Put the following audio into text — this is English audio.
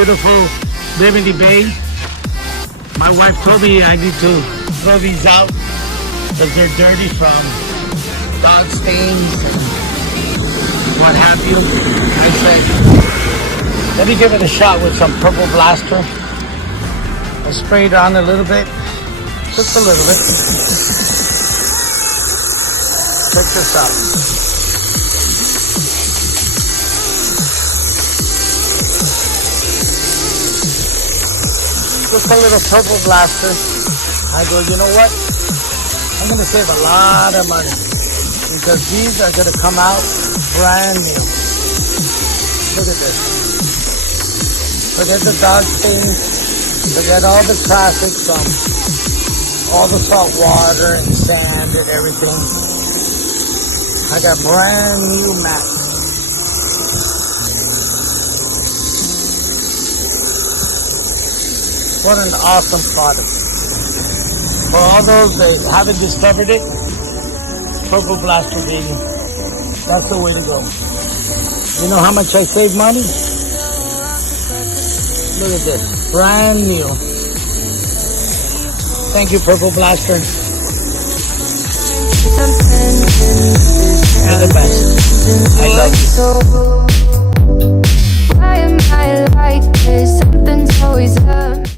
beautiful Liberty Bay. My wife told me I need to throw these out because they're dirty from dog stains and what have you. I said, let me give it a shot with some Purple Blaster. I sprayed on a little bit, just a little bit. Check this out. Just a little Purple Blaster. I go, you know what? I'm going to save a lot of money because these are going to come out brand new. Look at this. Forget the dog stains. Forget all the traffic from all the salt water and sand and everything. I got brand new mats. What an awesome product. For all those that haven't discovered it, Purple Blaster, baby. That's the way to go. You know how much I save money? Look at this. Brand new. Thank you, Purple Blaster. You're the best. I love you. Why am I like this? Something's always up.